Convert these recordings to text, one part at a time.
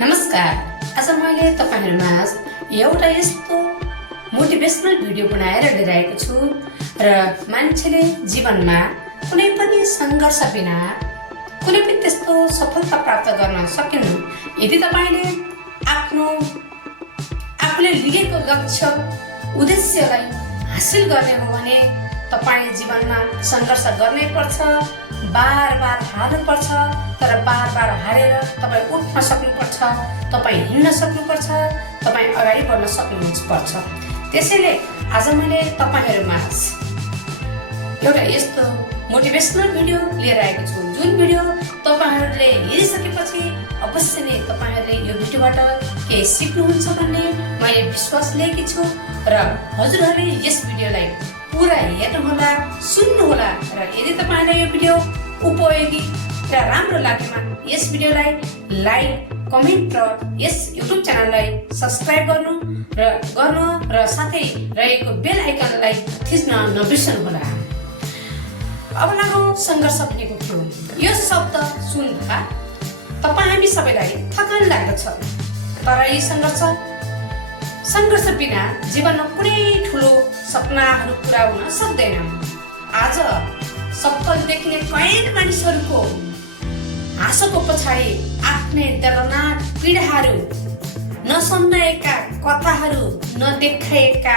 नमस्कार। आज मैले तपाईहरुमा एउटा यस्तो मोटिभेशनल भिडियो बनाएर लिएर आएको छु र मान्छेले जीवनमा कुनै पनि संघर्ष बिना कुनै पनि त्यस्तो सफलता प्राप्त गर्न सकिन्न। यदि तपाईले आफूले लिएको लक्ष्य उद्देश्यलाई हासिल गर्ने हो भने तपाईले जीवनमा संघर्ष गर्नै पर्छ, बार हार्नु पर्छ, तर बार हारेर तपाई उठ्न सक्नुपर्छ, तपाई हिँड्न सक्नुपर्छ, तपाई अगाडि बढ्न सक्नुपर्छ। त्यसैले आज मैले तपाईहरुमा एउटा यस्तो मोटिभेशनल भिडियो लिएर आएको छु, जुन भिडियो तपाईहरुले हेरिसकेपछि अवश्य नै तपाईहरुले यो भिडियोबाट केही सिक्नुहुन्छ भन्ने मैले विश्वास लिएकी छु र हजुरहरूले यस भिडियोलाई पुरा हेर्नुहोला, सुन्नुहोला र यदि तपाईलाई यो भिडियो उपयोगी र राम्रो लागेमा यस भिडियोलाई लाइक, कमेन्ट र यस युट्युब च्यानललाई सब्स्क्राइब गर्नु र साथै रहेको बेल आइकनलाई थिच्न नबिर्सनुहोला। अब लागौं संघर्ष भनेको के हो। यो शब्द सुन्दा हामी सबैलाई थकान लाग्दछ, तर यी संघर्ष बिना जीवनमा कुनै ठुलो सपनाहरू पूरा हुन सक्दैन। आज सफल देखिने कैयन मानिसहरूको हाँसोको पछाडि आफ्नै दर्दनाक पीडाहरू, नसम्झाएका कथाहरू, नदेखाएका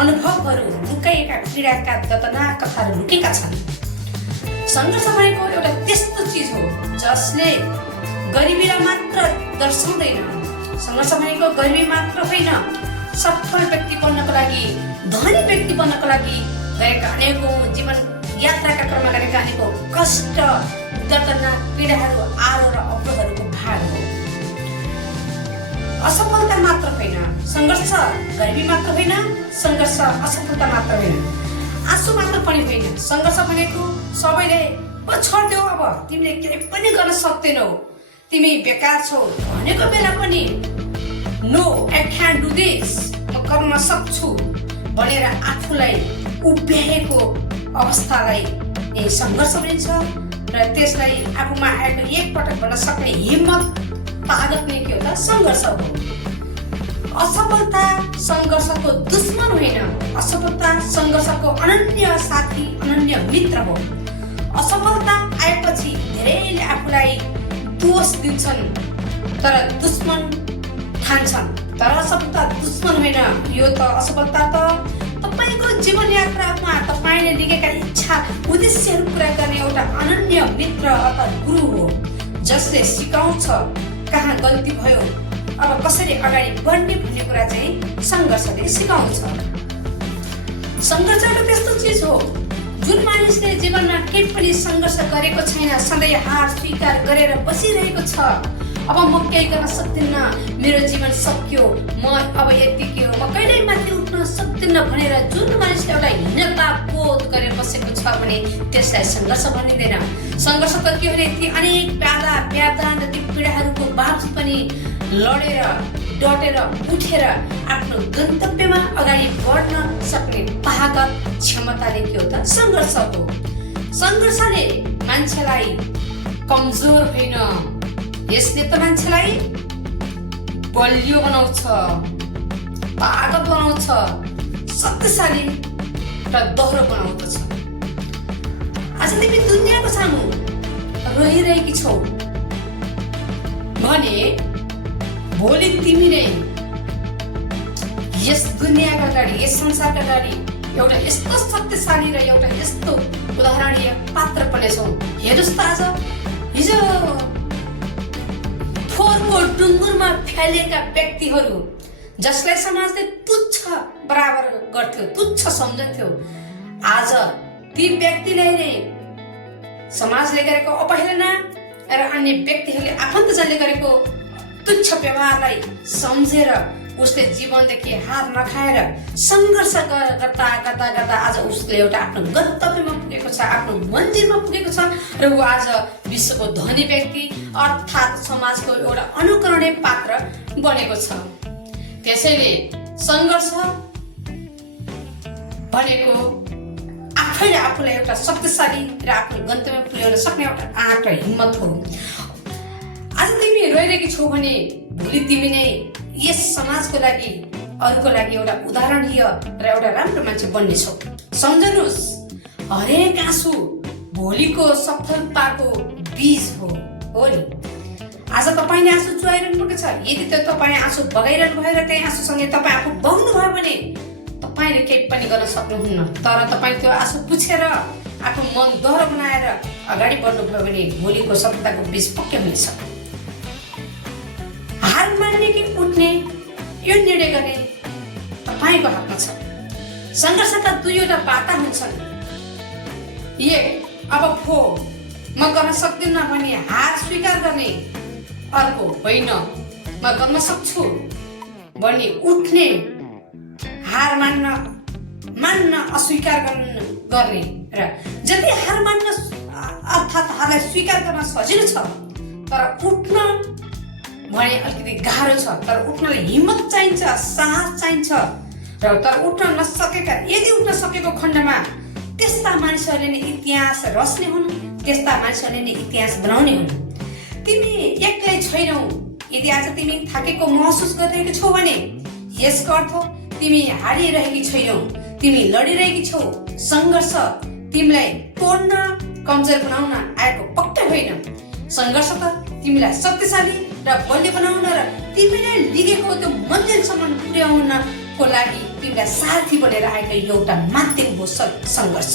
अनुभवहरू, लुकाएका पीडाका दर्दनाक कथाहरू लुकेका छन्। संघर्ष भनेको एउटा त्यस्तो चिज हो जसले गरिबीलाई मात्र दर्शाउँदैन। संघर्ष भनेको गरिबी मात्र होइन, सफल व्यक्ति बन्नको लागि, धनी व्यक्ति बन्नको लागि गरेका अनेकौं जीवन यात्राका क्रममा गरेका अनेकौं कष्ट, दर्दनाक पीडाहरू, आरो र अवरोधहरूको भाग हो। असफलता मात्र होइन, संघर्ष गरिबी मात्र होइन, संघर्ष असफलता मात्र होइन, आँसु मात्र पनि होइन। संघर्ष भनेको सबैले छोड्देऊ, अब तिमीले केही पनि गर्न सक्दैनौ, तिमी बेकार छौ भनेको बेला पनि no I can do this, म गर्न सक्छु भनेर आफूलाई उभ्याएको अवस्थालाई संघर्ष भनिन्छ र त्यसलाई आफूमा आएको एकपटक भन्न सक्ने हिम्मत, तागत नै के हो त संघर्ष हो। असफलता संघर्षको दुश्मन होइन, असफलता संघर्षको अनन्य साथी, अनन्य मित्र हो। असफलता आएपछि धेरैले आफूलाई दोष दिन्छन् तर दुश्मन ठान्छन्, तर असफलता दुश्मन होइन। यो त असफलता त तपाईको जीवन यात्रामा तपाईले लिएका इच्छा उद्देश्यहरू पूरा गर्ने एउटा अनन्य मित्र अथवा गुरु हो, जसले सिकाउँछ कहाँ गल्ती भयो, अब कसरी अगाडि बढ्ने भन्ने कुरा चाहिँ संघर्षले सिकाउँछ। संघर्ष एउटा त्यस्तो चिज हो जुन मानिसले जीवनमा केही पनि संघर्ष गरेको छैन, सधैँ हार स्वीकार गरेर बसिरहेको छ, अब म केही गर्न सक्दिनँ, मेरो जीवन सकियो, म अब यतिकै हो, म कहिल्यै माथि उठ्न सक्दिनँ भनेर जुन मानिसले एउटा हीनता बोध गरेर बसेको छ भने त्यसलाई संघर्ष भनिँदैन। संघर्ष त के हो भने ती अनेक बाधा व्यवधान र ती पीडाहरूको बावजुद पनि लडेर, डटेर, उठेर आफ्नो गन्तव्यमा अगाडि बढ्न सक्ने तागत, क्षमताले के हो त संघर्ष हो। संघर्षले मान्छेलाई कमजोर होइन, यसले त मान्छेलाई बलियो बनाउँछ, तागत बनाउँछ, शक्तिशाली र दोहोरो बनाउँदछ। आज तिमी दुनियाँको सामु रहिरहेकी छौ भने भोलि तिमी नै यस दुनियाँका अगाडि, यस संसारका अगाडि एउटा यस्तो शक्तिशाली र एउटा यस्तो उदाहरणीय पात्र बनेछौ। हेर्नुहोस् त, आज हिजो फोहोरको डुङ्गुरमा फैलिएका व्यक्तिहरू जसलाई समाजले तुच्छ बराबर गर्थ्यो, तुच्छ सम्झन्थ्यो, आज ती व्यक्तिलाई नै समाजले गरेको अवहेलना र अन्य व्यक्तिहरूले आफन्तजनले गरेको तुच्छ व्यवहारलाई सम्झेर उसले जीवनदेखि हार नखाएर संघर्ष गर्दा गर्दा गर्दा आज उसले एउटा आफ्नो गन्तव्यमा पुगेको छ, आफ्नो मन्दिरमा पुगेको छ र ऊ आज विश्वको धनी व्यक्ति अर्थात् समाजको एउटा अनुकरणीय पात्र बनेको छ। त्यसैले संघर्ष भनेको आफैले आफूलाई एउटा शक्तिशाली र आफ्नो गन्तव्यमा पुर्याउन सक्ने एउटा आँट र हिम्मत हो। आज तिमी तिमी रोइरहेकी छौ भने भोलि तिमी नै यस समाजको लागि अरूको लागि एउटा उदाहरणीय र एउटा राम्रो मान्छे बन्नेछौ। सम्झनुहोस्, हरेक आँसु भोलिको सफलताको बीज हो नि। आज तपाईँले आँसु चुहाइरहनु भएको छ, यदि तपाईँ आँसु बगाइरहनु भयो र त्यही आँसुसँगै तपाईँ आफू बग्नु भयो भने तपाईँले केही पनि गर्न सक्नुहुन्न। तर तपाईँ त्यो आँसु पुछेर आफ्नो मन दोहोरो बनाएर अगाडि बढ्नुभयो भने भोलिको सफलताको बीज पक्कै हुनेछ। हार मान्ने कि उठ्ने यो निर्णय गर्ने तपाईँको हातमा छ। सङ्घर्षका दुईवटा बाटा हुन्छन्। एक, अब फो म गर्न सक्दिनँ भने हार स्वीकार गर्ने। अर्को, होइन म गर्न सक्छु भने उठ्ने, हार मान्न अस्वीकार गर्ने। र जति हार मान्न अर्थात् हारलाई स्वीकार गर्न सजिलो छ, तर उठ्न भने अलिकति गाह्रो छ। तर उठ्नलाई हिम्मत चाहिन्छ, साहस चाहिन्छ। र तर उठ्न नसकेका, यदि उठ्न सकेको खण्डमा त्यस्ता मानिसहरूले नै इतिहास रच्ने हुन्, त्यस्ता मानिसहरूले नै इतिहास बनाउने हुन्। तिमी एक्लै छैनौ। यदि आज तिमी थाकेको महसुस गरिरहेको छौ भने यसको अर्थ तिमी हारिरहेकी छैनौ, तिमी लडिरहेकी छौ। सङ्घर्ष तिमीलाई तोड्न, कमजोर बनाउन आएको पक्कै होइन। सङ्घर्ष त तिमीलाई शक्तिशाली र बलियो बनाउन र तिमीले लिगेको त्यो मन्जिलसम्म पुर्याउनको लागि तिमीलाई साथी बनेर आएको एउटा माध्यम हो सङ्घर्ष।